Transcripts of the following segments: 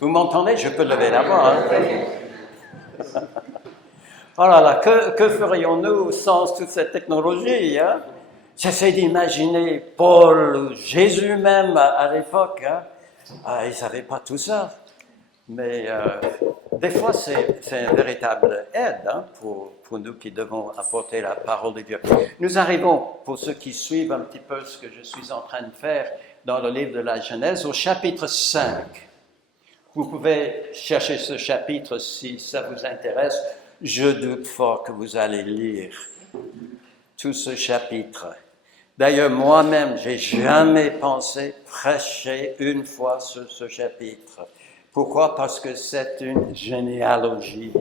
Vous m'entendez? Je peux lever la voix. Hein? Oh là là, que ferions-nous sans toute cette technologie? Hein? J'essaie d'imaginer Paul ou Jésus même à l'époque. Hein? Ah, ils n'avaient pas tout ça. Mais des fois, c'est une véritable aide hein, pour nous qui devons apporter la parole de Dieu. Nous arrivons, pour ceux qui suivent un petit peu ce que je suis en train de faire dans le livre de la Genèse, au chapitre 5. Vous pouvez chercher ce chapitre si ça vous intéresse. Je doute fort que vous allez lire tout ce chapitre. D'ailleurs, moi-même, j'ai jamais pensé prêcher une fois sur ce chapitre. Pourquoi? Parce que c'est une généalogie.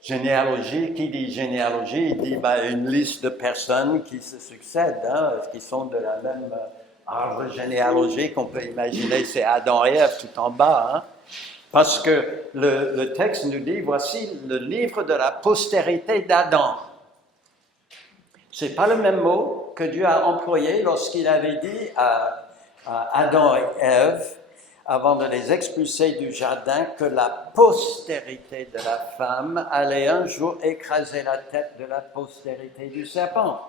Généalogie, qui dit généalogie, il dit une liste de personnes qui se succèdent, hein, qui sont de la même arbre généalogique. On peut imaginer, c'est Adam et Ève tout en bas. Hein, parce que le texte nous dit, voici le livre de la postérité d'Adam. Ce n'est pas le même mot que Dieu a employé lorsqu'il avait dit à Adam et Ève, avant de les expulser du jardin, que la postérité de la femme allait un jour écraser la tête de la postérité du serpent.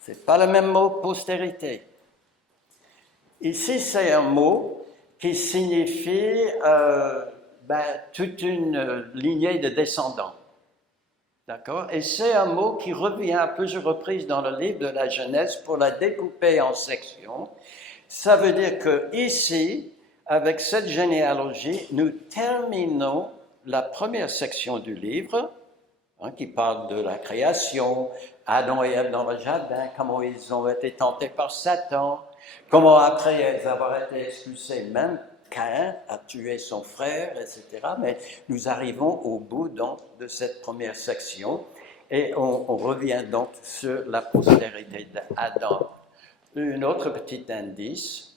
Ce n'est pas le même mot, postérité. Ici, c'est un mot qui signifie toute une lignée de descendants. D'accord? Et c'est un mot qui revient à plusieurs reprises dans le livre de la Genèse pour la découper en sections. Ça veut dire que ici, avec cette généalogie, nous terminons la première section du livre, hein, qui parle de la création, Adam et Ève dans le jardin, comment ils ont été tentés par Satan, comment après avoir été expulsés, même Caïn a tué son frère, etc. Mais nous arrivons au bout donc de cette première section et on revient donc sur la postérité d'Adam. Un autre petit indice,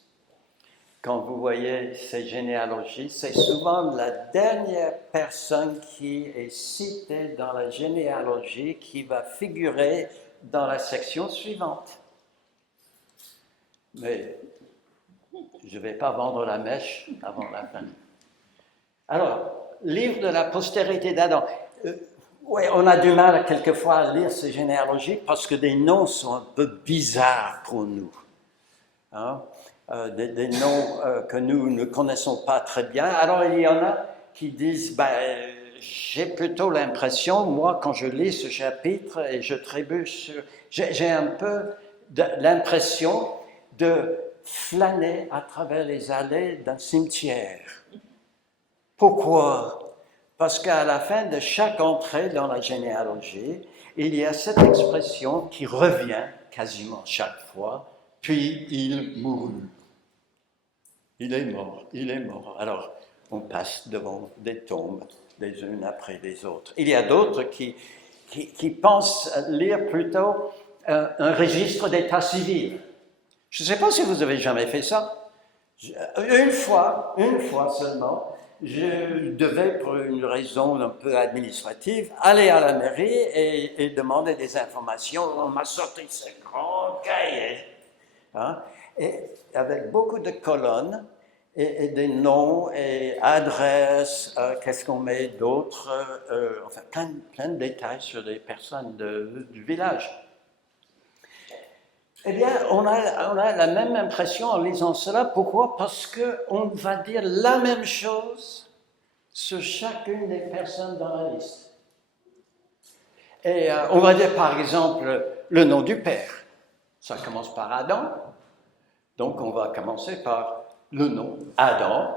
quand vous voyez ces généalogies, c'est souvent la dernière personne qui est citée dans la généalogie qui va figurer dans la section suivante. Mais je ne vais pas vendre la mèche avant la fin. Alors, livre de la postérité d'Adam. Oui, on a du mal quelquefois à lire ces généalogies parce que des noms sont un peu bizarres pour nous. Hein? Des noms que nous ne connaissons pas très bien. Alors, il y en a qui disent, j'ai plutôt l'impression, moi, quand je lis ce chapitre et je trébuche sur... J'ai un peu l'impression de flâner à travers les allées d'un cimetière. Pourquoi? Parce qu'à la fin de chaque entrée dans la généalogie, il y a cette expression qui revient quasiment chaque fois, puis il mourut. Il est mort, il est mort. Alors, on passe devant des tombes, les unes après les autres. Il y a d'autres qui pensent lire plutôt un registre d'état civil. Je ne sais pas si vous avez jamais fait ça. Une fois seulement, je devais, pour une raison un peu administrative, aller à la mairie et demander des informations. On m'a sorti ce grand cahier, hein, et avec beaucoup de colonnes et des noms et adresses, qu'est-ce qu'on met d'autre, enfin plein de détails sur les personnes du village. Eh bien, on a la même impression en lisant cela. Pourquoi? Parce qu'on va dire la même chose sur chacune des personnes dans la liste. Et on va dire par exemple le nom du père. Ça commence par Adam. Donc on va commencer par le nom Adam.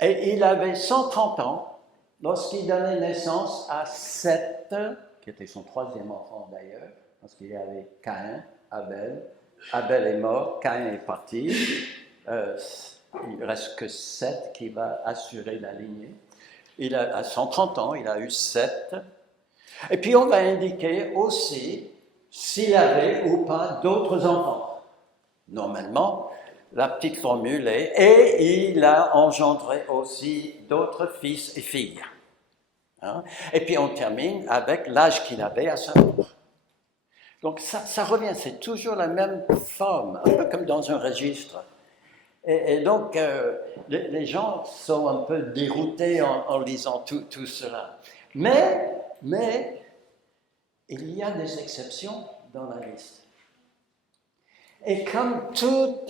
Et il avait 130 ans lorsqu'il donnait naissance à Seth, qui était son troisième enfant d'ailleurs, parce qu'il y avait Caïn, Abel. Abel est mort, Caïn est parti. Il ne reste que Seth qui va assurer la lignée. À 130 ans, il a eu Seth. Et puis on va indiquer aussi s'il avait ou pas d'autres enfants. Normalement, la petite formule est « et il a engendré aussi d'autres fils et filles ». Hein? Et puis on termine avec l'âge qu'il avait à sa mort. Donc ça revient, c'est toujours la même forme, un peu comme dans un registre. Et donc, les gens sont un peu déroutés en lisant tout cela. Mais, il y a des exceptions dans la liste. Et comme tout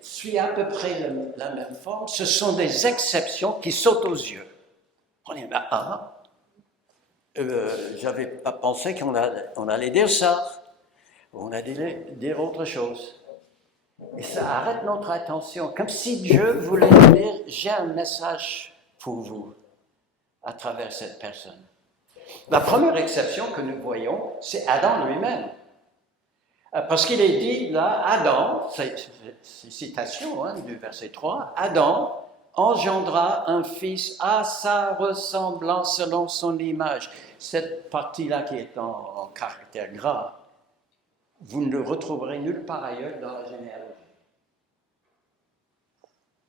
suit à peu près la même forme, ce sont des exceptions qui sautent aux yeux. On dit, j'avais pas pensé qu'on allait dire ça. On allait dire autre chose. Et ça arrête notre attention, comme si Dieu voulait nous dire, j'ai un message pour vous à travers cette personne. La première exception que nous voyons, c'est Adam lui-même. Parce qu'il est dit là, Adam, c'est citation du verset 3, Adam engendra un fils à sa ressemblance selon son image. Cette partie-là qui est en caractère gras, vous ne le retrouverez nulle part ailleurs dans la généalogie.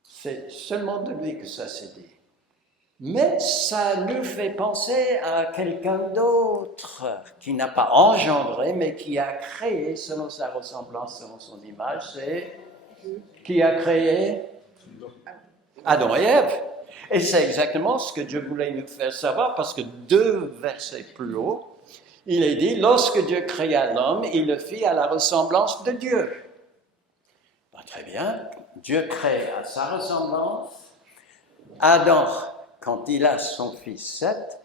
C'est seulement de lui que ça s'est dit. Mais ça nous fait penser à quelqu'un d'autre qui n'a pas engendré, mais qui a créé selon sa ressemblance, selon son image. C'est qui a créé Adam et Ève. Et c'est exactement ce que Dieu voulait nous faire savoir, parce que 2 versets plus haut, il est dit, lorsque Dieu créa l'homme, il le fit à la ressemblance de Dieu. Très bien, Dieu crée à sa ressemblance. Adam, quand il a son fils Seth,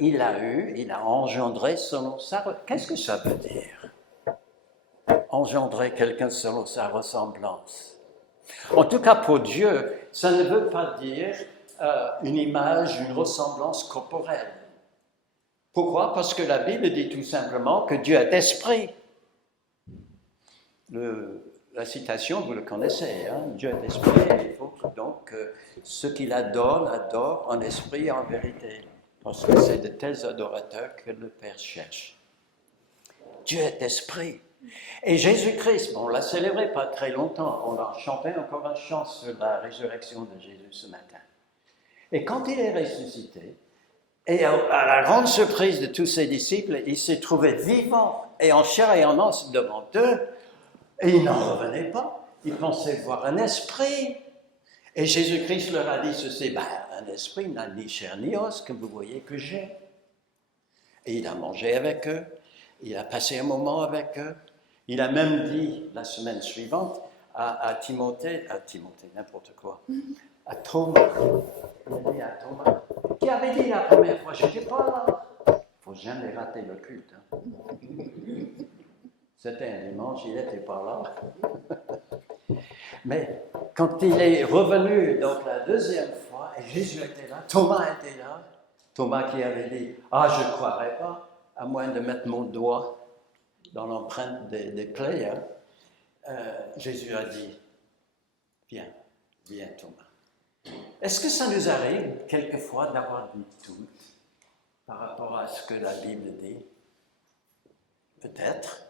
il a engendré selon sa ressemblance. Qu'est-ce que ça veut dire? Engendrer quelqu'un selon sa ressemblance. En tout cas, pour Dieu, ça ne veut pas dire une image, une ressemblance corporelle. Pourquoi? Parce que la Bible dit tout simplement que Dieu est esprit. La citation, vous le connaissez, Dieu est esprit, et il faut donc ceux qui l'adorent en esprit et en vérité. Parce que c'est de tels adorateurs que le Père cherche. Dieu est esprit. Et Jésus-Christ, on l'a célébré pas très longtemps, on a chanté encore un chant sur la résurrection de Jésus ce matin. Et quand il est ressuscité, et à la grande surprise de tous ses disciples, il s'est trouvé vivant et en chair et en os devant eux, et ils n'en revenaient pas. Ils pensaient voir un esprit. Et Jésus-Christ leur a dit ceci, un esprit n'a ni chair ni os, comme vous voyez que j'ai. Et il a mangé avec eux, il a passé un moment avec eux. Il a même dit la semaine suivante à Timothée, n'importe quoi, à Thomas, il a dit à Thomas, qui avait dit la première fois, je n'étais pas là. Il ne faut jamais rater le culte. C'était un dimanche, il n'était pas là. Mais quand il est revenu, donc la deuxième fois, et Jésus était là, Thomas était là, Thomas qui avait dit, je ne croirais pas, à moins de mettre mon doigt dans l'empreinte des plaies, Jésus a dit, viens Thomas. Est-ce que ça nous arrive quelquefois d'avoir des doutes par rapport à ce que la Bible dit? Peut-être.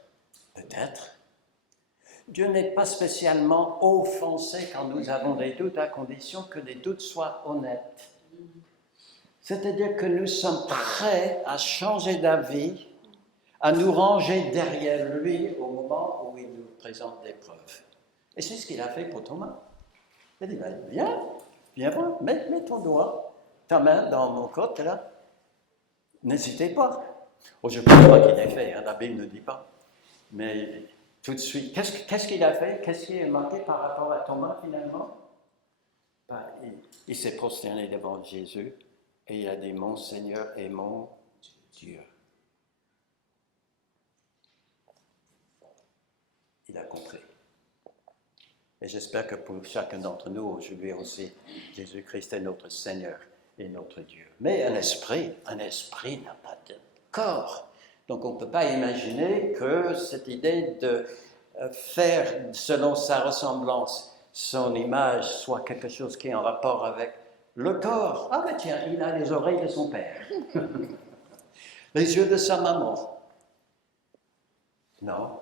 Dieu n'est pas spécialement offensé quand nous avons des doutes, à condition que les doutes soient honnêtes. C'est-à-dire que nous sommes prêts à changer d'avis, à nous ranger derrière lui au moment où il nous présente des preuves. Et c'est ce qu'il a fait pour Thomas. Il a dit, viens voir, mets ton doigt, ta main dans mon côte, là. N'hésitez pas. Je ne pense pas qu'il ait fait, la Bible ne dit pas. Mais tout de suite, qu'est-ce qu'il a fait? Qu'est-ce qui est marqué par rapport à Thomas finalement? Il s'est prosterné devant Jésus et il a dit, mon Seigneur et mon Dieu. Il a compris. Et j'espère que pour chacun d'entre nous aujourd'hui aussi, Jésus-Christ est notre Seigneur et notre Dieu. Mais un esprit n'a pas de corps. Donc on ne peut pas imaginer que cette idée de faire selon sa ressemblance, son image, soit quelque chose qui est en rapport avec le corps. Tiens, il a les oreilles de son père, les yeux de sa maman. Non.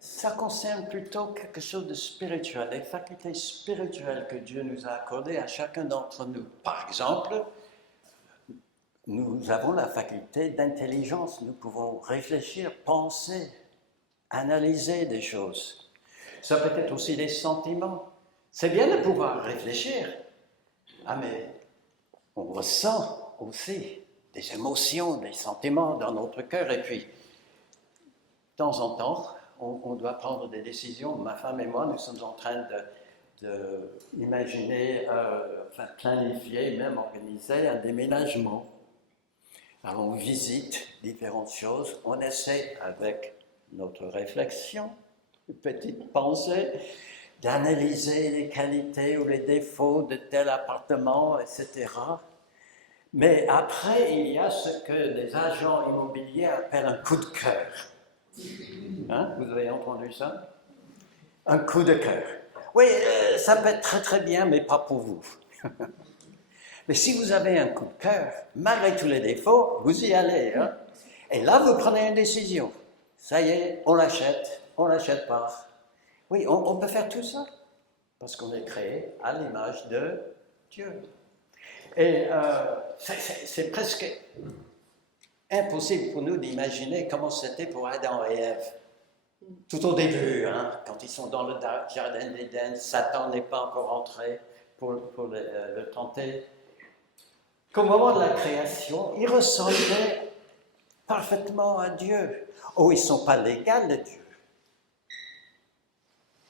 Ça concerne plutôt quelque chose de spirituel, les facultés spirituelles que Dieu nous a accordées à chacun d'entre nous. Par exemple, nous avons la faculté d'intelligence, nous pouvons réfléchir, penser, analyser des choses. Ça peut être aussi des sentiments. C'est bien de pouvoir réfléchir. Ah, mais on ressent aussi des émotions, des sentiments dans notre cœur. Et puis, de temps en temps, on doit prendre des décisions. Ma femme et moi, nous sommes en train d'imaginer, enfin planifier, même organiser un déménagement. Alors on visite différentes choses, on essaie avec notre réflexion, une petite pensée, d'analyser les qualités ou les défauts de tel appartement, etc. Mais après, il y a ce que les agents immobiliers appellent un coup de cœur. Hein? Vous avez entendu ça? Un coup de cœur. Oui, ça peut être très très bien, mais pas pour vous. Mais si vous avez un coup de cœur, malgré tous les défauts, vous y allez. Hein? Et là, vous prenez une décision. Ça y est, on l'achète pas. Oui, on peut faire tout ça, parce qu'on est créé à l'image de Dieu. Et c'est presque impossible pour nous d'imaginer comment c'était pour Adam et Ève. Tout au début, hein, quand ils sont dans le jardin d'Éden, Satan n'est pas encore entré pour le tenter. Qu'au moment de la création, ils ressemblaient parfaitement à Dieu. Oh, ils ne sont pas l'égale de Dieu.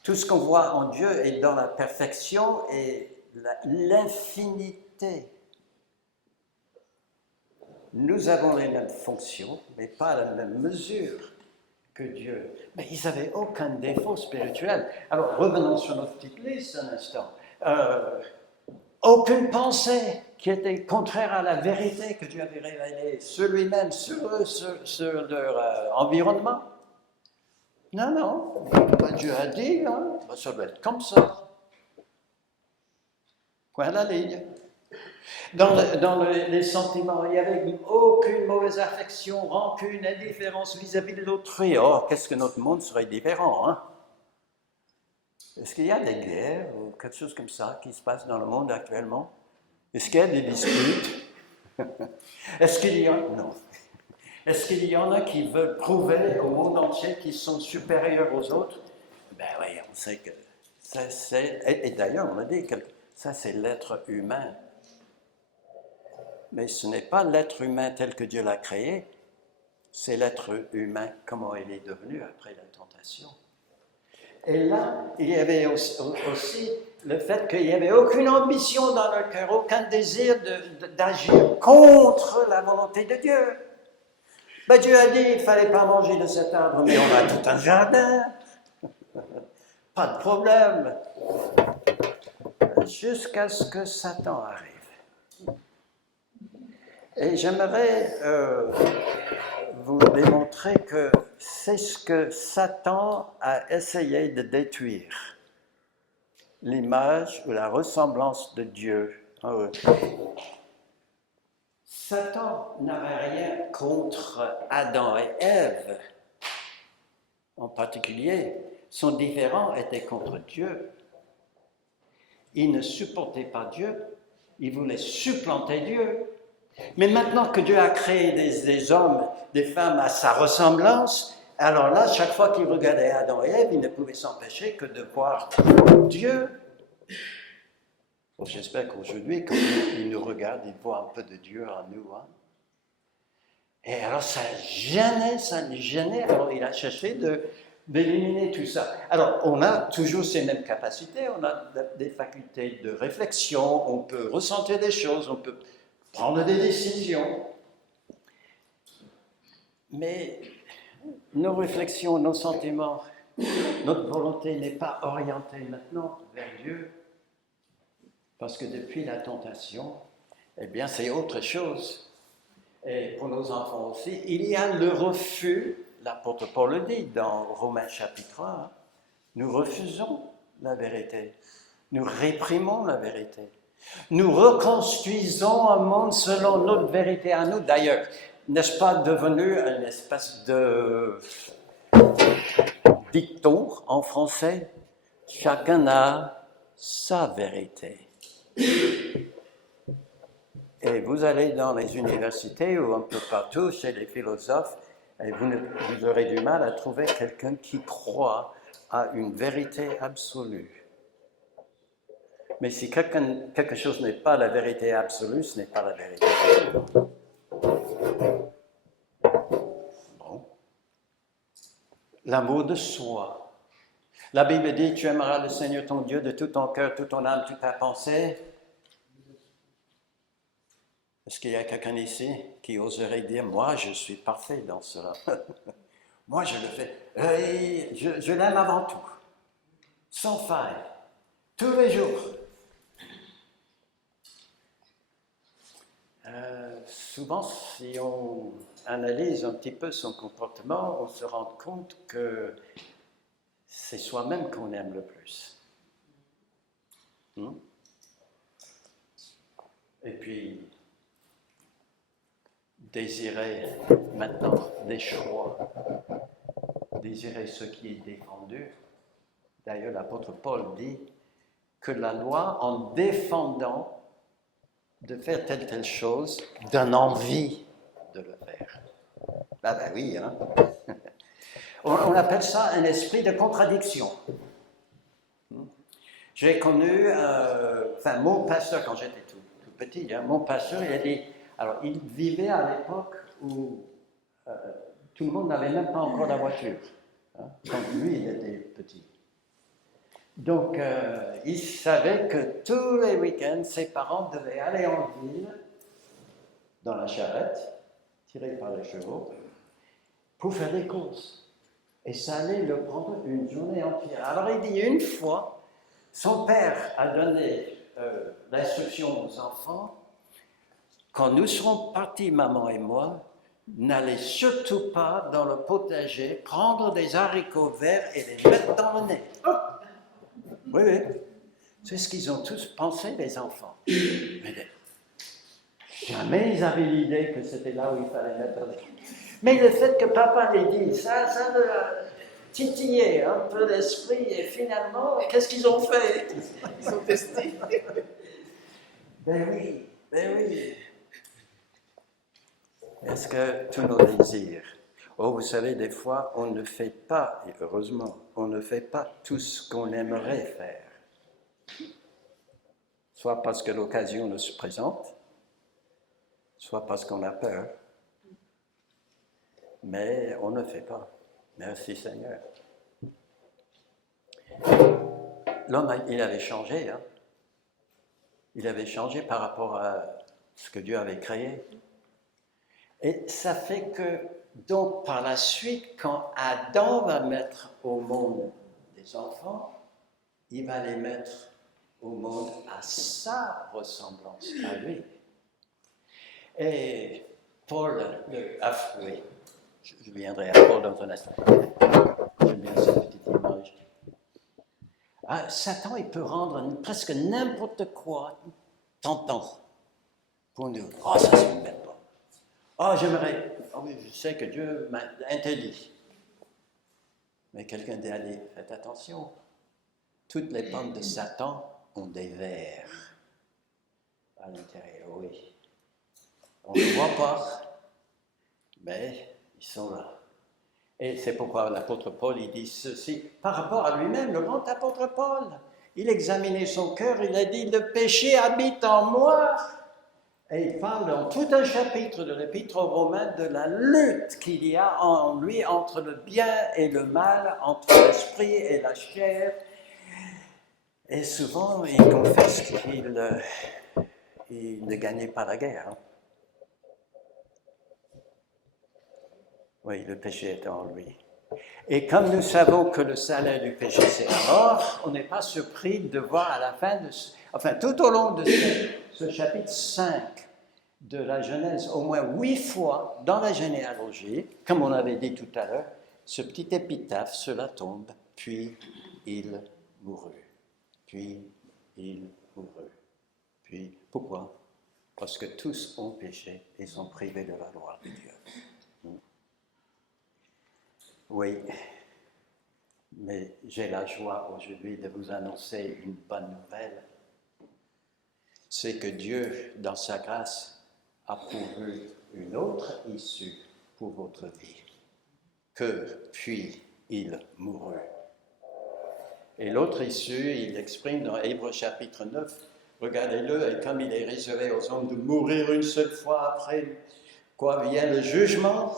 Tout ce qu'on voit en Dieu est dans la perfection et l'infinité. Nous avons les mêmes fonctions, mais pas à la même mesure que Dieu. Mais ils n'avaient aucun défaut spirituel. Alors, revenons sur notre petite liste un instant. Aucune pensée qui était contraire à la vérité que Dieu avait révélée sur lui-même, sur eux, sur leur environnement. Non. Dieu a dit, hein, ça doit être comme ça. Point à la ligne. Dans les sentiments, il n'y avait aucune mauvaise affection, rancune, indifférence vis-à-vis de l'autrui. Oh, qu'est-ce que notre monde serait différent, hein? Est-ce qu'il y a des guerres ou quelque chose comme ça qui se passe dans le monde actuellement? Est-ce qu'il y a des disputes? Est-ce qu'il y a... Non. Est-ce qu'il y en a qui veulent prouver au monde entier qu'ils sont supérieurs aux autres? Ben oui, on sait que ça c'est... Et d'ailleurs, on a dit que ça c'est l'être humain. Mais ce n'est pas l'être humain tel que Dieu l'a créé, c'est l'être humain comment il est devenu après la tentation. Et là, il y avait aussi le fait qu'il n'y avait aucune ambition dans leur cœur, aucun désir d'agir contre la volonté de Dieu. Ben, Dieu a dit qu'il ne fallait pas manger de cet arbre, mais on a tout un jardin. Pas de problème. Jusqu'à ce que Satan arrive. Et j'aimerais vous démontrer que c'est ce que Satan a essayé de détruire. L'image ou la ressemblance de Dieu. Satan n'avait rien contre Adam et Ève. En particulier, son différend était contre Dieu. Il ne supportait pas Dieu, il voulait supplanter Dieu. Mais maintenant que Dieu a créé des hommes, des femmes à sa ressemblance, alors là, chaque fois qu'il regardait Adam et Ève, il ne pouvait s'empêcher que de voir Dieu. Bon, j'espère qu'aujourd'hui, quand il nous regarde, il voit un peu de Dieu en nous. Hein? Et alors ça le gênait, alors il a cherché d'éliminer tout ça. Alors, on a toujours ces mêmes capacités, on a des facultés de réflexion, on peut ressentir des choses, on peut prendre des décisions. Mais nos réflexions, nos sentiments, notre volonté n'est pas orientée maintenant vers Dieu. Parce que depuis la tentation, eh bien, c'est autre chose. Et pour nos enfants aussi, il y a le refus, l'apôtre Paul le dit dans Romains chapitre 1, nous refusons la vérité, nous réprimons la vérité. Nous reconstruisons un monde selon notre vérité à nous. D'ailleurs, n'est-ce pas devenu une espèce de dicton en français? Chacun a sa vérité. Et vous allez dans les universités ou un peu partout chez les philosophes, et vous aurez du mal à trouver quelqu'un qui croit a une vérité absolue. Mais si quelque chose n'est pas la vérité absolue, ce n'est pas la vérité absolue. Bon. L'amour de soi. La Bible dit, tu aimeras le Seigneur ton Dieu de tout ton cœur, toute ton âme, toute ta pensée. Est-ce qu'il y a quelqu'un ici qui oserait dire, moi je suis parfait dans cela? Moi je le fais. Je l'aime avant tout, sans faille, tous les jours. Souvent, si on analyse un petit peu son comportement, on se rend compte que c'est soi-même qu'on aime le plus. Et puis, désirer maintenant des choix, désirer ce qui est défendu. D'ailleurs, l'apôtre Paul dit que la loi, en défendant de faire telle chose, donne envie de le faire. Ah ben oui, hein. On appelle ça un esprit de contradiction. J'ai connu, mon pasteur, quand j'étais tout petit, mon pasteur, il a dit, alors il vivait à l'époque où tout le monde n'avait même pas encore la voiture, quand lui il était petit. Donc il savait que tous les week-ends, ses parents devaient aller en ville, dans la charrette, tirée par les chevaux, pour faire des courses. Et ça allait le prendre une journée entière. Alors il dit, une fois, son père a donné l'instruction aux enfants, quand nous serons partis, maman et moi, n'allez surtout pas dans le potager prendre des haricots verts et les mettre dans le nez. Oh! Oui, oui. C'est ce qu'ils ont tous pensé, les enfants. Mais jamais ils avaient l'idée que c'était là où il fallait mettre le nez. Mais le fait que papa l'ait dit, ça leur a titillé un peu l'esprit, et finalement, qu'est-ce qu'ils ont fait? Ils ont testé. Ben oui, ben oui. Est-ce que tous nos désirs, vous savez, des fois, on ne fait pas, et heureusement, on ne fait pas tout ce qu'on aimerait faire. Soit parce que l'occasion ne se présente, soit parce qu'on a peur. Mais on ne fait pas. Merci Seigneur. L'homme, il avait changé. Il avait changé par rapport à ce que Dieu avait créé. Et ça fait que, donc, par la suite, quand Adam va mettre au monde des enfants, il va les mettre au monde à sa ressemblance, à lui. Et Paul, oui, je viendrai à Paul dans un instant. J'aime bien cette petite image. Satan, il peut rendre presque n'importe quoi tentant pour nous. Oh, ça c'est une belle pomme. Oh, j'aimerais. Oh, oui, je sais que Dieu m'a interdit. Mais quelqu'un dit, allez, faites attention. Toutes les pommes de Satan ont des vers à l'intérieur, oui. On ne les voit pas, mais ils sont là. Et c'est pourquoi l'apôtre Paul, il dit ceci, par rapport à lui-même, le grand apôtre Paul, il examinait son cœur, il a dit, le péché habite en moi. Et il parle dans tout un chapitre de l'Épître aux Romains de la lutte qu'il y a en lui entre le bien et le mal, entre l'esprit et la chair. Et souvent, il confesse qu'il ne gagnait pas la guerre. Oui, le péché est en lui. Et comme nous savons que le salaire du péché, c'est la mort, on n'est pas surpris de voir à la fin tout au long de ce chapitre 5 de la Genèse, au moins 8 fois dans la généalogie, comme on avait dit tout à l'heure, ce petit épitaphe, cela tombe, puis il mourut. Puis il mourut. Puis, pourquoi? Parce que tous ont péché et sont privés de la gloire de Dieu. Oui, mais j'ai la joie aujourd'hui de vous annoncer une bonne nouvelle. C'est que Dieu, dans sa grâce, a pourvu une autre issue pour votre vie, que puis il mourut. Et l'autre issue, il exprime dans Hébreux chapitre 9, regardez-le, et comme il est réservé aux hommes de mourir une seule fois après quoi vient le jugement,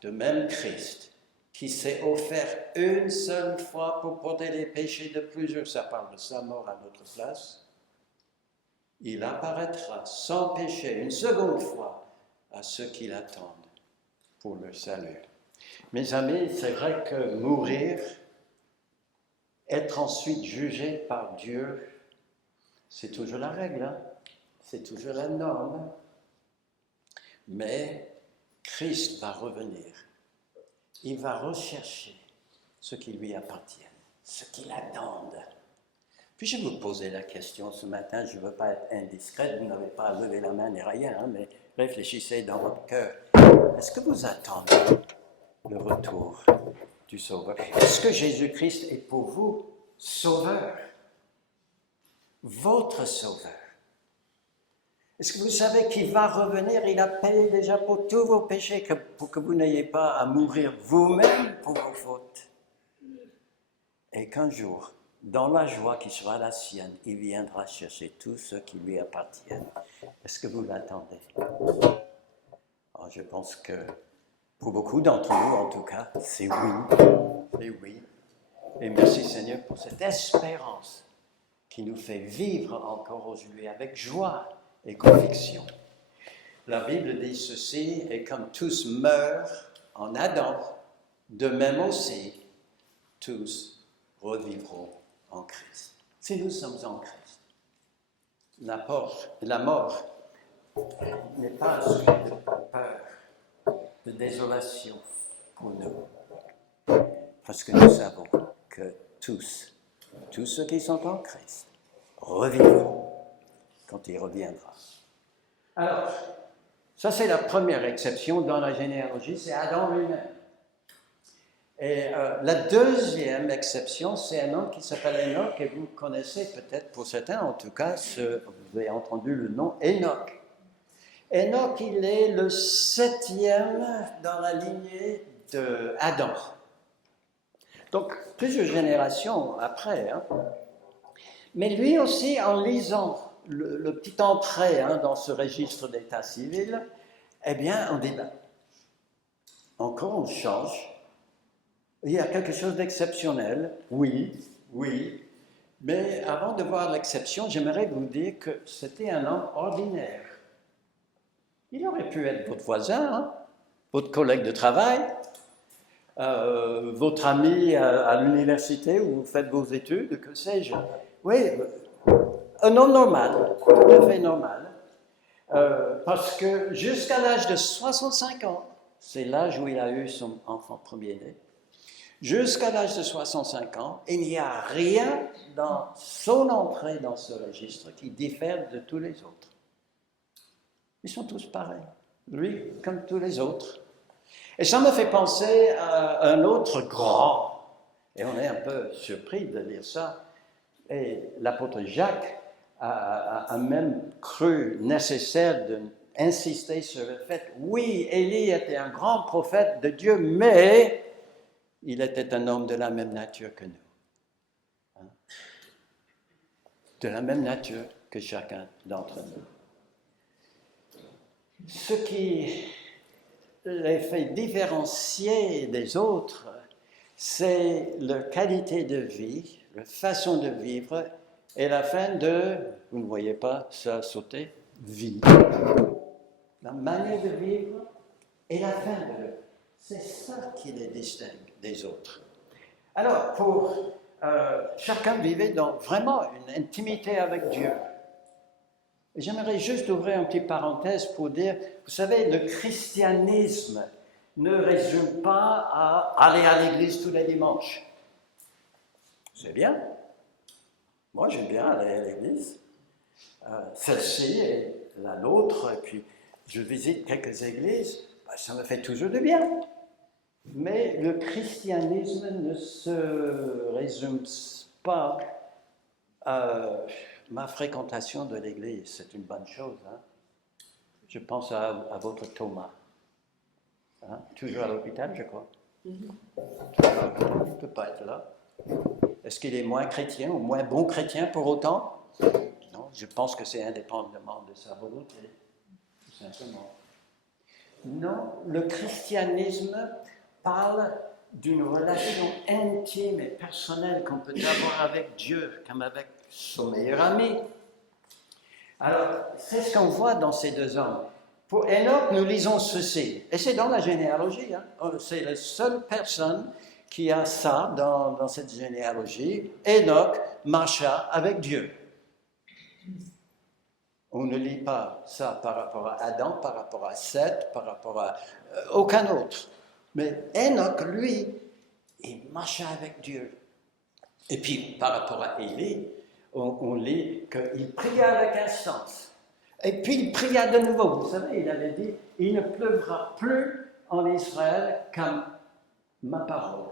de même Christ, qui s'est offert une seule fois pour porter les péchés de plusieurs, ça parle de sa mort à notre place, il apparaîtra sans péché une seconde fois à ceux qui l'attendent pour le salut. Mes amis, c'est vrai que mourir, être ensuite jugé par Dieu, c'est toujours la règle, hein? C'est toujours la norme. Mais Christ va revenir. Il va rechercher ce qui lui appartient, ce qui l'attendent. Puis je vais vous poser la question ce matin, je ne veux pas être indiscrète, vous n'avez pas à lever la main ni rien, hein, mais réfléchissez dans votre cœur. Est-ce que vous attendez le retour du Sauveur? Est-ce que Jésus-Christ est pour vous Sauveur? Votre Sauveur? Est-ce que vous savez qu'il va revenir? Il a payé déjà pour tous vos péchés, pour que vous n'ayez pas à mourir vous-même pour vos fautes. Et qu'un jour, dans la joie qui sera la sienne, il viendra chercher tous ceux qui lui appartiennent. Est-ce que vous l'attendez? Alors, je pense que pour beaucoup d'entre nous, en tout cas, c'est oui. C'est oui. Et merci Seigneur pour cette espérance qui nous fait vivre encore aujourd'hui avec joie et conviction. La Bible dit ceci, et comme tous meurent en Adam, de même aussi, tous revivront en Christ. Si nous sommes en Christ, la mort n'est pas un sujet de peur, de désolation pour nous, parce que nous savons que tous ceux qui sont en Christ, revivront quand il reviendra. Alors, ça c'est la première exception dans la généalogie, c'est Adam lui-même. Et la deuxième exception, c'est un homme qui s'appelle Enoch, et vous connaissez peut-être pour certains, en tout cas, vous avez entendu le nom Enoch. Enoch, il est le 7e dans la lignée d'Adam. Donc, plusieurs générations après. Hein. Mais lui aussi, en lisant le petit entrée dans ce registre d'état civil, eh bien, on dit, encore on change. Il y a quelque chose d'exceptionnel, oui, mais avant de voir l'exception, j'aimerais vous dire que c'était un homme ordinaire. Il aurait pu être votre voisin, hein, votre collègue de travail, votre ami à l'université où vous faites vos études, que sais-je. Oui, un homme normal, tout à fait normal, parce que jusqu'à l'âge de 65 ans, c'est l'âge où il a eu son enfant premier-né, jusqu'à l'âge de 65 ans, il n'y a rien dans son entrée dans ce registre qui diffère de tous les autres. Ils sont tous pareils, lui comme tous les autres. Et ça me fait penser à un autre grand, et on est un peu surpris de lire ça, et l'apôtre Jacques a même cru nécessaire d'insister sur le fait, oui, Élie était un grand prophète de Dieu, mais il était un homme de la même nature que nous. De la même nature que chacun d'entre nous. Ce qui les fait différencier des autres, c'est leur qualité de vie, leur façon de vivre et la fin de, vous ne voyez pas ça sauter, vie. La manière de vivre et la fin de, c'est ça qui les distingue des autres. Alors, chacun vivait dans vraiment une intimité avec Dieu. Et j'aimerais juste ouvrir une petite parenthèse pour dire, vous savez, le christianisme ne résume pas à aller à l'église tous les dimanches. C'est bien. Moi, j'aime bien aller à l'église. Celle-ci et la nôtre, et puis je visite quelques églises, ça me fait toujours du bien. Mais le christianisme ne se résume pas à ma fréquentation de l'église. C'est une bonne chose. Hein? Je pense à votre Thomas. Hein? Toujours à l'hôpital, je crois. Il ne peut pas être là. Est-ce qu'il est moins chrétien ou moins bon chrétien pour autant? Non, je pense que c'est indépendamment de sa volonté, tout simplement. Non, le christianisme parle d'une relation intime et personnelle qu'on peut avoir avec Dieu, comme avec son meilleur ami. Alors, c'est ce qu'on voit dans ces deux hommes. Pour Enoch, nous lisons ceci, et c'est dans la généalogie, hein. C'est la seule personne qui a ça dans cette généalogie. Enoch marcha avec Dieu. On ne lit pas ça par rapport à Adam, par rapport à Seth, par rapport à aucun autre. Mais Enoch, lui, il marcha avec Dieu. Et puis, par rapport à Élie, on lit qu'il pria avec instance. Et puis il pria de nouveau. Vous savez, il avait dit, il ne pleuvra plus en Israël comme ma parole.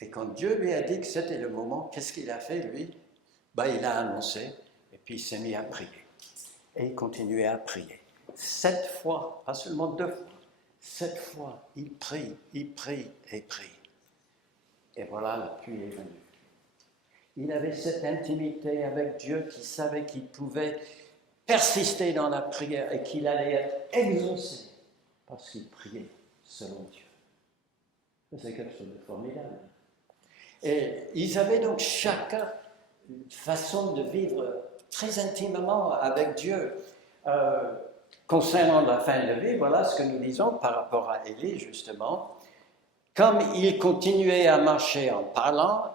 Et quand Dieu lui a dit que c'était le moment, qu'est-ce qu'il a fait, lui? Il a annoncé, et puis il s'est mis à prier. Et il continuait à prier. 7 fois, pas seulement 2 fois, 7 fois, il prie et prie. Et voilà, la pluie est venue. Il avait cette intimité avec Dieu qui savait qu'il pouvait persister dans la prière et qu'il allait être exaucé parce qu'il priait selon Dieu. C'est quelque chose de formidable. Et ils avaient donc chacun une façon de vivre très intimement avec Dieu. Concernant la fin de vie, voilà ce que nous disons par rapport à Élie, justement. Comme il continuait à marcher en parlant,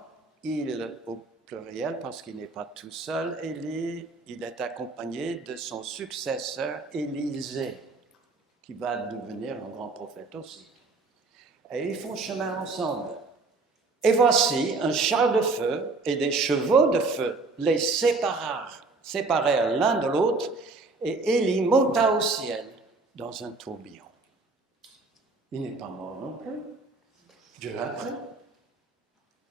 au pluriel, parce qu'il n'est pas tout seul, Élie, il est accompagné de son successeur Élisée, qui va devenir un grand prophète aussi. Et ils font chemin ensemble. Et voici un char de feu et des chevaux de feu les séparèrent l'un de l'autre, et Élie monta au ciel dans un tourbillon. Il n'est pas mort non plus. Dieu l'a pris.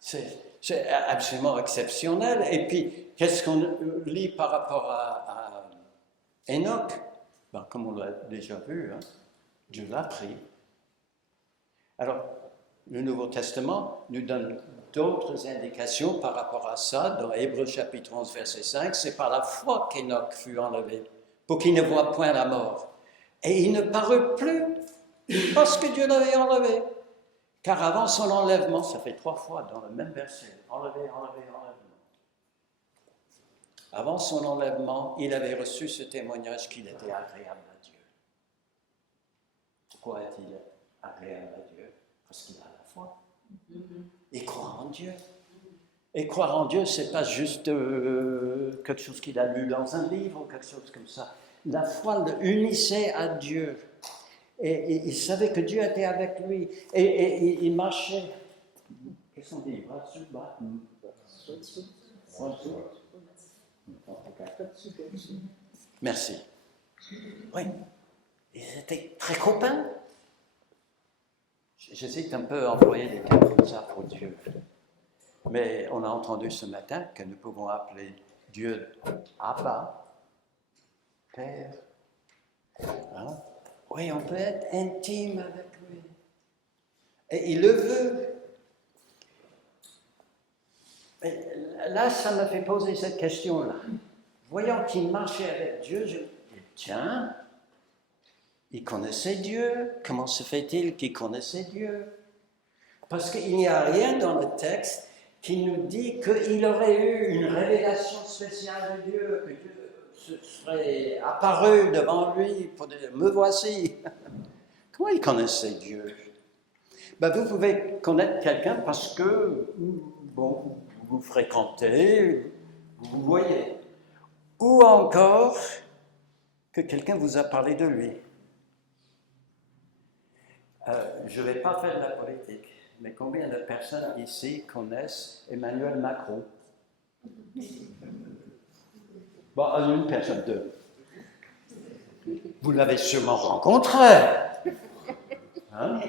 C'est absolument exceptionnel. Et puis, qu'est-ce qu'on lit par rapport à Enoch? Comme on l'a déjà vu, hein, Dieu l'a pris. Alors, le Nouveau Testament nous donne d'autres indications par rapport à ça. Dans Hébreux chapitre 11, verset 5, c'est par la foi qu'Enoch fut enlevé, pour qu'il ne voie point la mort. Et il ne parut plus, parce que Dieu l'avait enlevé. Car avant son enlèvement, ça fait 3 fois dans le même verset, enlevé. Avant son enlèvement, il avait reçu ce témoignage qu'il était agréable à Dieu. Pourquoi est-il agréable à Dieu? Parce qu'il a la foi. Il croit en Dieu. Et croire en Dieu, ce n'est pas juste quelque chose qu'il a lu dans un livre ou quelque chose comme ça. La foi le unissait à Dieu. Et il savait que Dieu était avec lui. Et il marchait. Qu'est-ce qu'on dit? Merci. Oui. Ils étaient très copains. J'hésite un peu à employer des termes comme ça pour Dieu. Mais on a entendu ce matin que nous pouvons appeler Dieu Abba, Père. Hein? Oui, on peut être intime avec lui. Et il le veut. Et là, ça me fait poser cette question-là. Voyant qu'il marchait avec Dieu, je me dis, tiens, il connaissait Dieu. Comment se fait-il qu'il connaissait Dieu? Parce qu'il n'y a rien dans le texte qui nous dit qu'il aurait eu une révélation spéciale de Dieu, que Dieu se serait apparu devant lui pour dire « me voici ». Comment il connaissait Dieu? Vous pouvez connaître quelqu'un parce que, vous fréquentez, vous voyez. Ou encore que quelqu'un vous a parlé de lui. Je ne vais pas faire de la politique, mais combien de personnes ici connaissent Emmanuel Macron? Une personne, 2. Vous l'avez sûrement rencontré. Hein?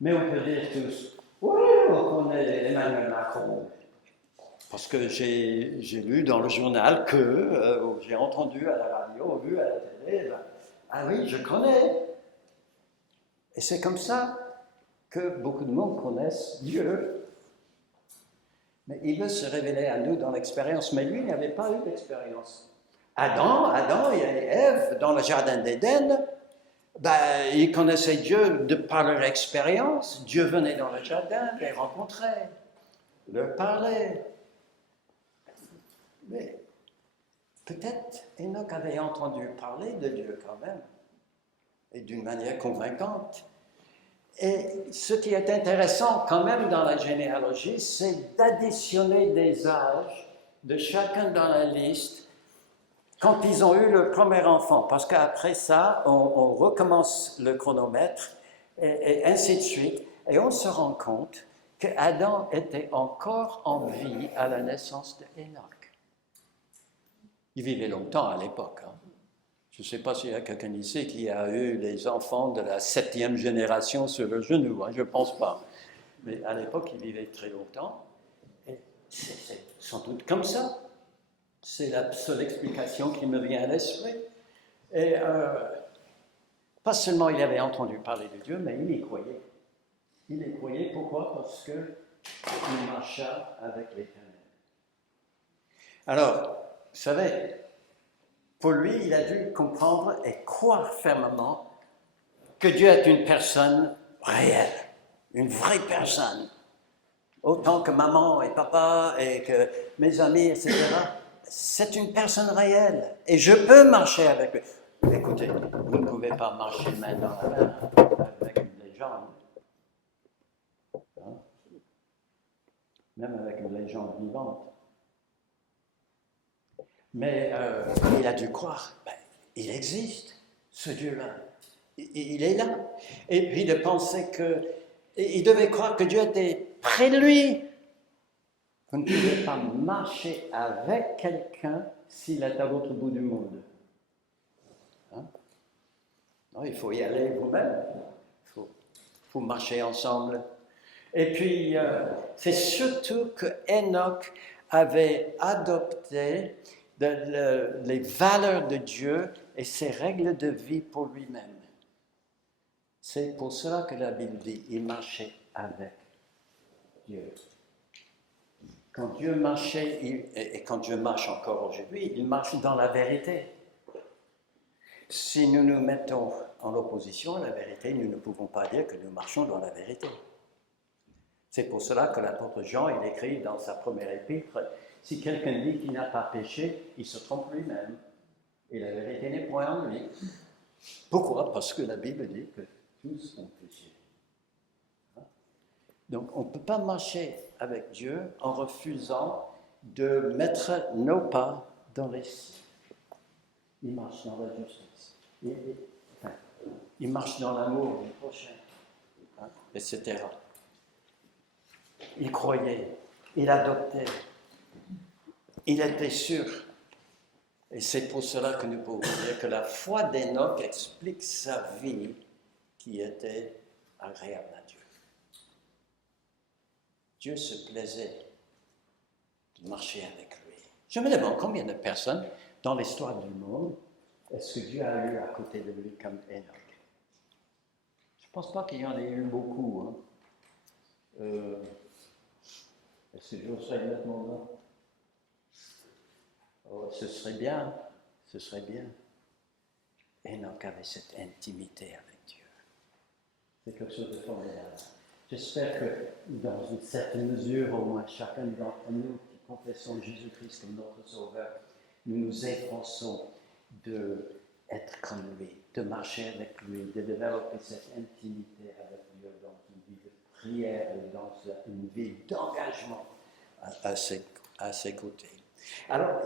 Mais on peut dire tous, oui, on connaît Emmanuel Macron. Parce que j'ai lu dans le journal que, j'ai entendu à la radio, vu à la télé, ah oui, je connais. Et c'est comme ça. que beaucoup de monde connaissent Dieu. Mais il veut se révéler à nous dans l'expérience, mais lui n'avait pas eu d'expérience. Adam et Ève, dans le jardin d'Éden, ils connaissaient Dieu par leur expérience. Dieu venait dans le jardin, les rencontrait, leur parlait. Mais peut-être Enoch avait entendu parler de Dieu quand même, et d'une manière convaincante. Et ce qui est intéressant quand même dans la généalogie, c'est d'additionner des âges de chacun dans la liste quand ils ont eu le premier enfant, parce qu'après ça, on recommence le chronomètre et ainsi de suite, et on se rend compte qu'Adam était encore en vie à la naissance d'Enoch. Il vivait longtemps à l'époque. Hein. Je ne sais pas s'il y a quelqu'un ici qui a eu les enfants de la 7e génération sur le genou, hein, je ne pense pas. Mais à l'époque, il vivait très longtemps, et c'est sans doute comme ça. C'est la seule explication qui me vient à l'esprit. Et pas seulement il avait entendu parler de Dieu, mais il y croyait. Il y croyait, pourquoi? Parce qu'il marcha avec l'Éternel. Alors, vous savez, pour lui, il a dû comprendre et croire fermement que Dieu est une personne réelle, une vraie personne. Autant que maman et papa et que mes amis, etc., c'est une personne réelle et je peux marcher avec lui. Écoutez, vous ne pouvez pas marcher main dans la main avec une légende. Hein? Même avec une légende vivante. Mais il a dû croire, il existe, ce Dieu-là. Il est là. Et puis de penser il devait croire que Dieu était près de lui. Vous ne pouvez pas marcher avec quelqu'un s'il est à l'autre bout du monde. Hein? Non, il faut y aller vous-même. Il faut marcher ensemble. Et puis, c'est surtout que Enoch avait adopté les valeurs de Dieu et ses règles de vie pour lui-même. C'est pour cela que la Bible dit, il marchait avec Dieu. Quand Dieu marchait, et quand Dieu marche encore aujourd'hui, il marche dans la vérité. Si nous nous mettons en opposition à la vérité, nous ne pouvons pas dire que nous marchons dans la vérité. C'est pour cela que l'apôtre Jean, il écrit dans sa première épître, si quelqu'un dit qu'il n'a pas péché, il se trompe lui-même. Et la vérité n'est point en lui. Pourquoi? Parce que la Bible dit que tous ont péché. Donc on ne peut pas marcher avec Dieu en refusant de mettre nos pas dans les siens. Il marche dans la justice. Il marche dans l'amour du prochain, etc. Il croyait, il adoptait, il était sûr. Et c'est pour cela que nous pouvons dire que la foi d'Enoch explique sa vie qui était agréable à Dieu. Dieu se plaisait de marcher avec lui. Je me demande combien de personnes dans l'histoire du monde est-ce que Dieu a eu à côté de lui comme Enoch? Je ne pense pas qu'il y en ait eu beaucoup. Hein. Est-ce que j'oserais mettre mon nom? Oh, ce serait bien. Enoch avait cette intimité avec Dieu. C'est quelque chose de formidable. J'espère que dans une certaine mesure, au moins chacun d'entre nous qui confessons Jésus-Christ comme notre Sauveur, nous nous efforçons d'être comme lui, de marcher avec lui, de développer cette intimité avec Dieu dans une vie de prière et dans une vie d'engagement à ses côtés. Alors,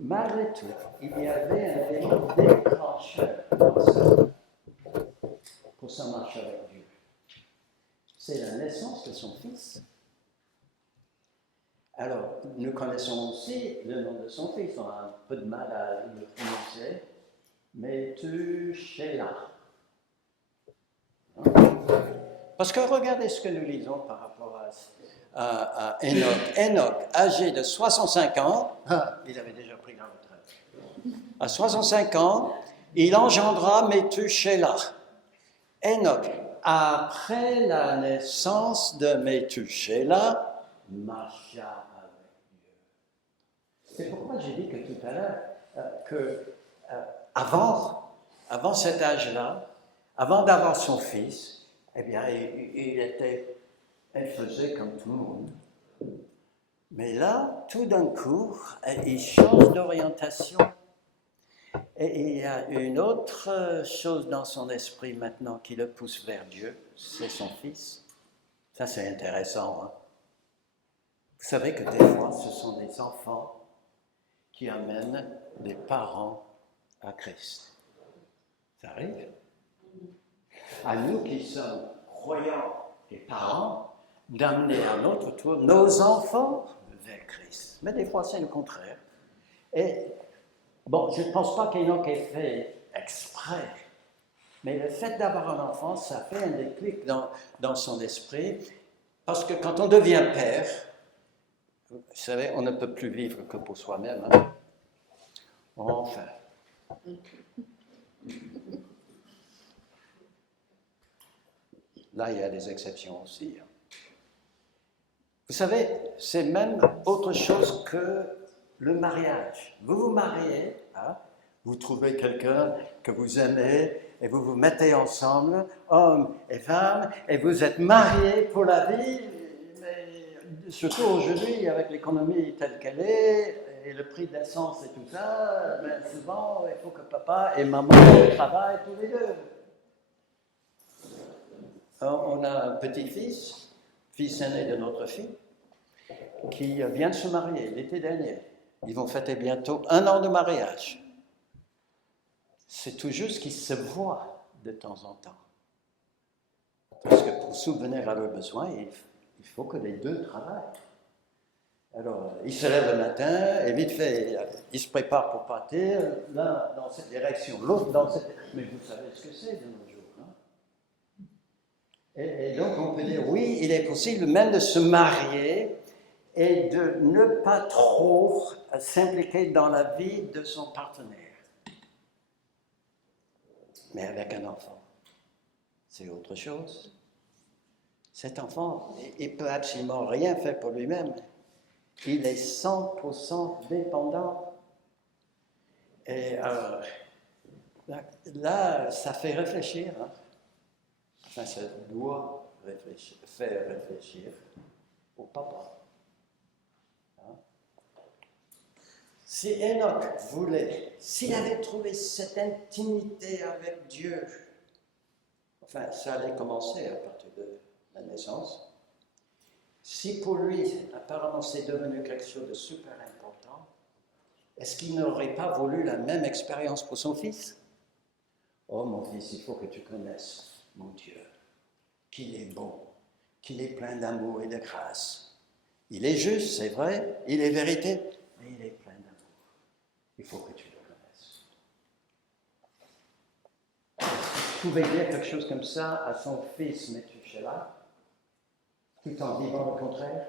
malgré tout, il y avait un élément déclencheur pour sa marche avec Dieu. C'est la naissance de son fils. Alors, nous connaissons aussi le nom de son fils, on a un peu de mal à le prononcer, Methushélah. Parce que regardez ce que nous lisons par rapport à Enoch. Enoch, âgé de 65 ans, il avait déjà pris la retraite. À 65 ans, il engendra Methushélah. Enoch après la naissance de Methushélah, marcha avec Dieu. C'est pourquoi j'ai dit que tout à l'heure que avant cet âge-là, avant d'avoir son fils, eh bien, il faisait comme tout le monde. Mais là, tout d'un coup, il change d'orientation. Et il y a une autre chose dans son esprit maintenant qui le pousse vers Dieu, c'est son fils. Ça, c'est intéressant. Hein? Vous savez que des fois, ce sont des enfants qui amènent des parents à Christ. Ça arrive. À nous qui sommes croyants et parents, d'amener à notre tour nos enfants vers Christ. Mais des fois, c'est le contraire. Et bon, je ne pense pas qu'il y en ait fait exprès, mais le fait d'avoir un enfant, ça fait un déclic dans son esprit, parce que quand on devient père, vous savez, on ne peut plus vivre que pour soi-même. Hein? Enfin. Là, il y a des exceptions aussi. Hein. Vous savez, c'est même autre chose que le mariage. Vous vous mariez, hein, vous trouvez quelqu'un que vous aimez et vous vous mettez ensemble, homme et femme, et vous êtes mariés pour la vie, mais surtout aujourd'hui, avec l'économie telle qu'elle est, et le prix de l'essence et tout ça, ben souvent, il faut que papa et maman travaillent tous les deux. On a un petit-fils, fils aîné de notre fille, qui vient de se marier l'été dernier. Ils vont fêter bientôt 1 an de mariage. C'est tout juste qu'ils se voient de temps en temps. Parce que pour subvenir à leurs besoins, il faut que les deux travaillent. Alors, ils se lèvent le matin et vite fait, ils se préparent pour partir, l'un dans cette direction, l'autre dans cette direction. Mais vous savez ce que c'est de nos jours. Hein? Et donc, on peut dire, oui, il est possible même de se marier et de ne pas trop s'impliquer dans la vie de son partenaire. Mais avec un enfant, c'est autre chose. Cet enfant, il ne peut absolument rien faire pour lui-même. Il est 100% dépendant. Et là, ça fait réfléchir. Hein? Enfin, ça doit faire réfléchir au papa. Si Enoch voulait, s'il avait trouvé cette intimité avec Dieu, enfin, ça allait commencer à partir de la naissance. Si pour lui, apparemment, c'est devenu quelque chose de super important, est-ce qu'il n'aurait pas voulu la même expérience pour son fils? Oh, mon fils, il faut que tu connaisses mon Dieu, qu'il est bon, qu'il est plein d'amour et de grâce. Il est juste, c'est vrai, il est vérité, mais il est plein d'amour. Il faut que tu le connaisses. Vous pouvez dire quelque chose comme ça à son fils Methushélah, tout en vivant le contraire?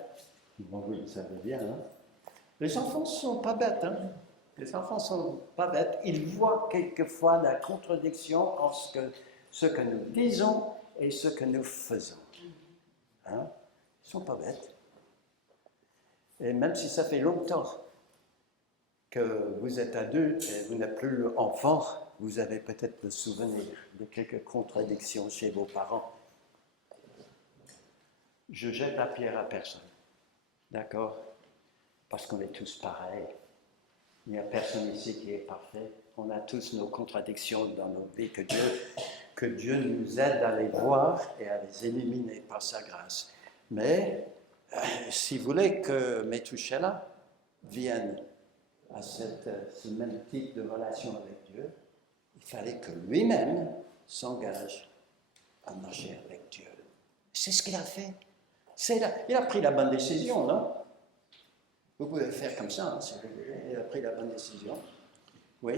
Bon, vous le savez bien. Hein? Les enfants ne sont pas bêtes. Hein? Les enfants ne sont pas bêtes. Ils voient quelquefois la contradiction entre ce que nous disons et ce que nous faisons. Hein? Ils ne sont pas bêtes. Et même si ça fait longtemps que vous êtes adulte et vous n'êtes plus enfant, vous avez peut-être le souvenir de quelques contradictions chez vos parents. Je jette la pierre à personne, d'accord? Parce qu'on est tous pareils. Il n'y a personne ici qui est parfait. On a tous nos contradictions dans nos vies. Que Dieu nous aide à les voir et à les éliminer par sa grâce. Mais si vous voulez que Methushélah vienne à ce même type de relation avec Dieu, il fallait que lui-même s'engage à marcher avec Dieu. C'est ce qu'il a fait. Il a pris la bonne décision, non? Vous pouvez le faire comme ça, hein, si vous voulez. Il a pris la bonne décision. Oui.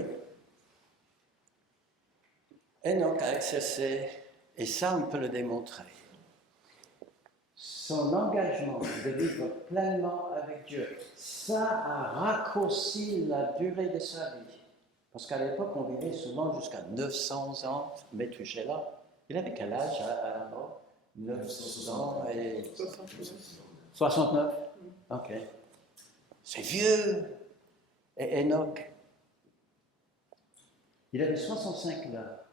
Enoch a exercé, et ça on peut le démontrer, son engagement de vivre pleinement avec Dieu, ça a raccourci la durée de sa vie. Parce qu'à l'époque, on vivait souvent jusqu'à 900 ans, Methushélah. Il avait quel âge à la mort? 969. Ok. C'est vieux. Et Enoch, il avait 65 là.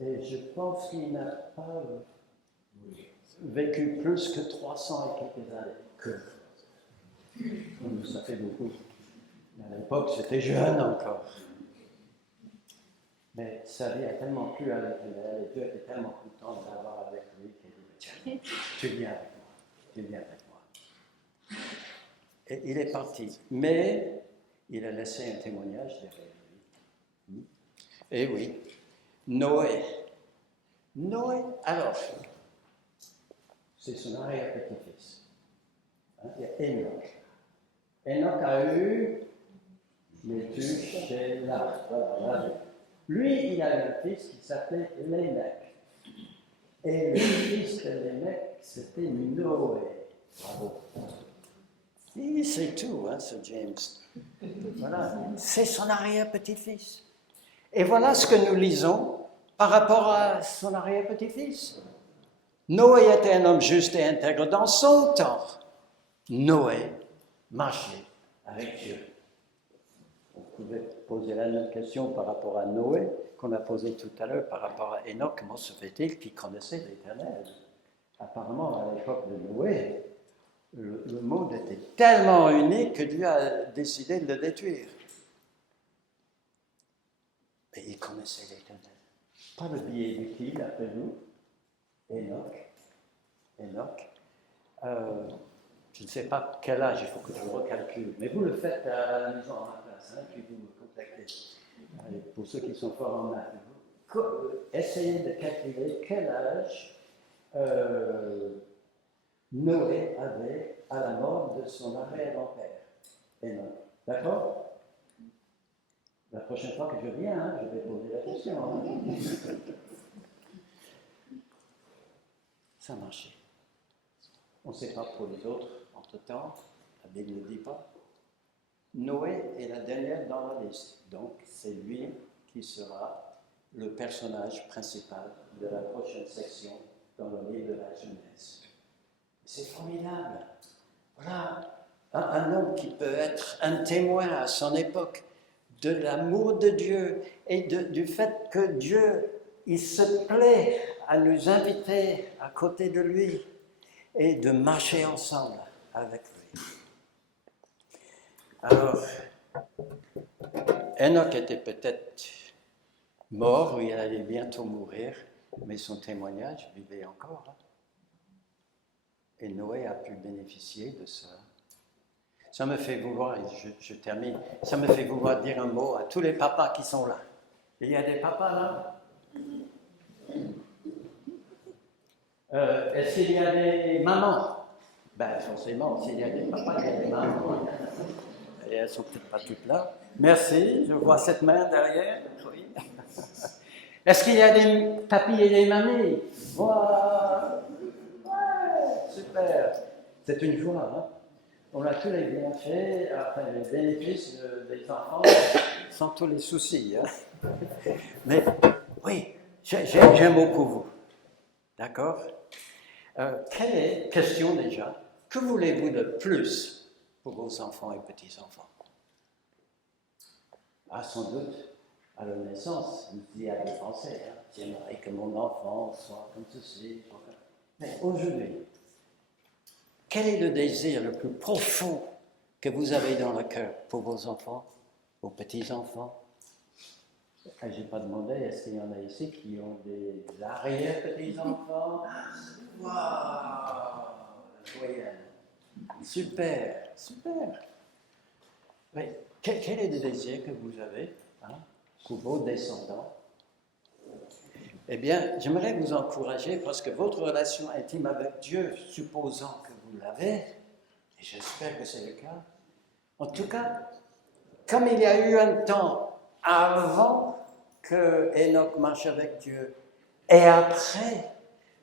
Et je pense qu'il n'a pas vécu plus que 300 et quelques années. Ça fait beaucoup. À l'époque, c'était jeune encore. Mais sa vie a tellement plu à l'Éternel, et Dieu était tellement content d'avoir avec lui qu'il dit, tiens, tu viens avec moi, tu viens avec moi. Et il est parti. Mais il a laissé un témoignage derrière lui. Et oui, Noé. Noé, alors, c'est son arrière-petit-fils. Il y a Enoch. Enoch a eu Méthusélah. Voilà. Lui, il a un fils qui s'appelait Lémec. Et le fils de Lémec, c'était Noé. Bravo. Il sait tout, hein, ce James. Voilà, c'est son arrière-petit-fils. Et voilà ce que nous lisons par rapport à son arrière-petit-fils. Noé était un homme juste et intègre dans son temps. Noé marchait avec Dieu. Vous pouvez poser la même question par rapport à Noé qu'on a posée tout à l'heure par rapport à Enoch. Comment se fait-il qu'il connaissait l'Éternel? Apparemment, à l'époque de Noé, le monde était tellement unique que Dieu a décidé de le détruire. Mais il connaissait l'Éternel. Pas le biais de qui, d'après nous? Enoch. Je ne sais pas quel âge, il faut que je recalcule. Mais vous le faites à la maison à ma place, hein, puis vous me contactez. Allez, pour ceux qui sont forts en maths, essayez de calculer quel âge Noé avait à la mort de son arrière-grand-père, Enoch. D'accord? La prochaine fois que je viens, hein, je vais poser la question. Hein. Ça marchait. On ne sait pas pour les autres, entre-temps, la Bible ne le dit pas. Noé est la dernière dans la liste, donc c'est lui qui sera le personnage principal de la prochaine section dans le livre de la Genèse. C'est formidable. Voilà, un homme qui peut être un témoin à son époque de l'amour de Dieu et du fait que Dieu, il se plaît à nous inviter à côté de lui et de marcher ensemble avec lui. Alors, Enoch était peut-être mort, ou il allait bientôt mourir, mais son témoignage vivait encore. Hein. Et Noé a pu bénéficier de ça. Ça me fait vouloir, et je termine, ça me fait vouloir dire un mot à tous les papas qui sont là. Il y a des papas là? Est-ce qu'il y a des mamans? Ben forcément, s'il y a des papas, il y a des mamans. Et elles ne sont peut-être pas toutes là. Merci, je vois cette main derrière. Oui. Est-ce qu'il y a des papis et des mamies? Voilà. Ouais, super. C'est une joie. Hein? On a tous les bienfaits, enfin, les bénéfices des enfants, sans tous les soucis. Hein? Mais oui, j'aime beaucoup vous. D'accord? Quelle est, question déjà, que voulez-vous de plus pour vos enfants et petits-enfants? Ah, sans doute, à leur naissance, vous y avez pensé. Hein? J'aimerais que mon enfant soit comme ceci. Mais aujourd'hui, quel est le désir le plus profond que vous avez dans le cœur pour vos enfants, vos petits-enfants? Je n'ai pas demandé, est-ce qu'il y en a ici qui ont des arrière-petits-enfants? Waouh! Joyeux! Super, super! Mais quel est le désir que vous avez hein, pour vos descendants? Eh bien, j'aimerais vous encourager parce que votre relation intime avec Dieu, supposant que vous l'avez, et j'espère que c'est le cas, en tout cas, comme il y a eu un temps avant que Enoch marche avec Dieu, et après,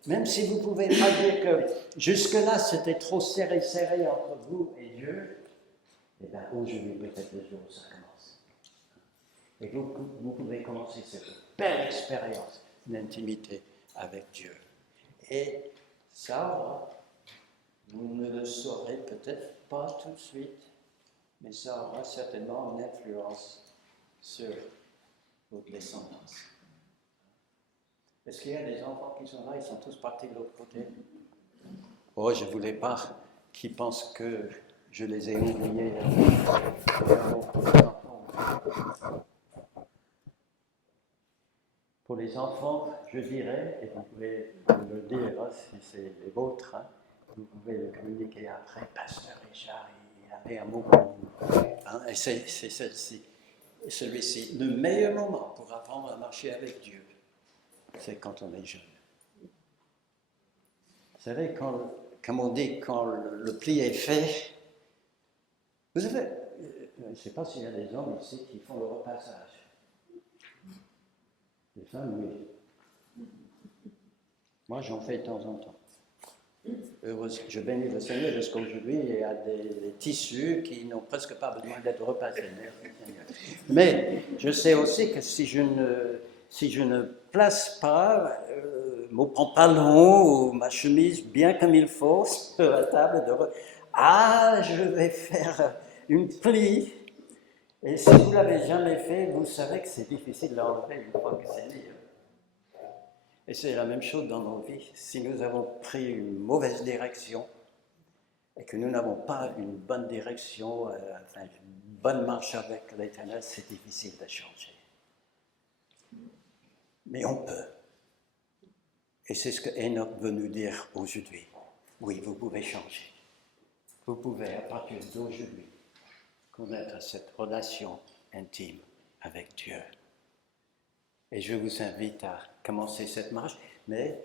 même si vous ne pouvez pas dire que jusque-là c'était trop serré entre vous et Dieu, eh bien aujourd'hui peut-être le jour où ça commence. Et vous pouvez commencer cette belle expérience une intimité avec Dieu. Et ça, vous ne le saurez peut-être pas tout de suite, mais ça aura certainement une influence sur votre descendance. Est-ce qu'il y a des enfants qui sont là, ils sont tous partis de l'autre côté? Oh, je ne voulais pas qu'ils pensent que je les ai oubliés. Pour les enfants, je dirais, et vous pouvez le dire hein, si c'est les vôtres, hein, vous pouvez le communiquer après, Pasteur Richard, il avait un mot pour vous. Hein, et c'est celui-ci. Le meilleur moment pour apprendre à marcher avec Dieu, c'est quand on est jeune. Vous savez, comme on dit, quand le pli est fait, vous savez, je ne sais pas s'il y a des hommes ici qui font le repassage. Les femmes, oui. Moi, j'en fais de temps en temps. Je bénis le Seigneur jusqu'à aujourd'hui, il y a des tissus qui n'ont presque pas besoin d'être repassés. Mais je sais aussi que si je ne place pas mon pantalon ou ma chemise bien comme il faut sur la table je vais faire une plie. Et si vous ne l'avez jamais fait, vous savez que c'est difficile de l'enlever une fois que c'est mis. Et c'est la même chose dans nos vies. Si nous avons pris une mauvaise direction et que nous n'avons pas une bonne direction, une bonne marche avec l'Éternel, c'est difficile de changer. Mais on peut. Et c'est ce que Enoch veut nous dire aujourd'hui. Oui, vous pouvez changer. Vous pouvez, à partir d'aujourd'hui, connaître cette relation intime avec Dieu. Et je vous invite à commencer cette marche, mais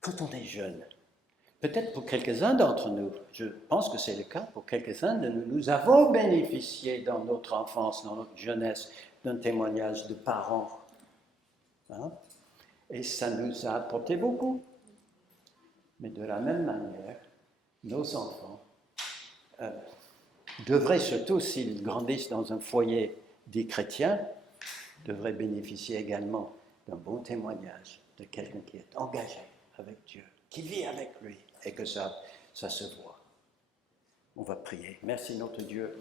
quand on est jeune, peut-être pour quelques-uns d'entre nous, je pense que c'est le cas pour quelques-uns de nous, nous avons bénéficié dans notre enfance, dans notre jeunesse, d'un témoignage de parents. Hein? Et ça nous a apporté beaucoup. Mais de la même manière, nos enfants devraient, surtout s'ils grandissent dans un foyer dit chrétien, devraient bénéficier également d'un bon témoignage de quelqu'un qui est engagé avec Dieu, qui vit avec lui, et que ça se voit. On va prier. Merci notre Dieu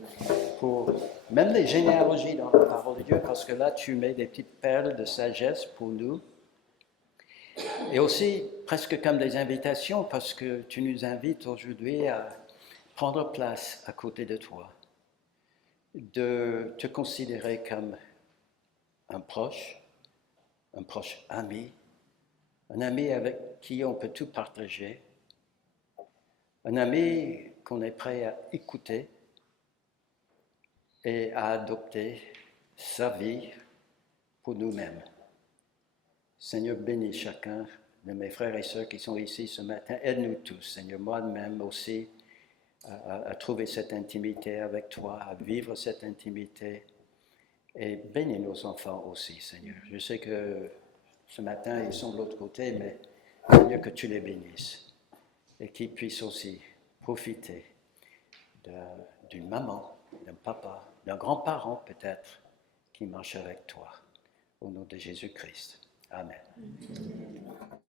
pour même les généalogies dans la parole de Dieu, parce que là tu mets des petites perles de sagesse pour nous. Et aussi presque comme des invitations, parce que tu nous invites aujourd'hui à prendre place à côté de toi, de te considérer comme un proche ami, un ami avec qui on peut tout partager, un ami qu'on est prêt à écouter et à adopter sa vie pour nous-mêmes. Seigneur, bénis chacun de mes frères et sœurs qui sont ici ce matin. Aide-nous tous, Seigneur, moi-même aussi, à trouver cette intimité avec toi, à vivre cette intimité. Et bénis nos enfants aussi, Seigneur. Je sais que ce matin, ils sont de l'autre côté, mais Seigneur, que tu les bénisses et qu'ils puissent aussi profiter d'une maman, d'un papa, d'un grand-parent peut-être, qui marche avec toi. Au nom de Jésus-Christ. Amen.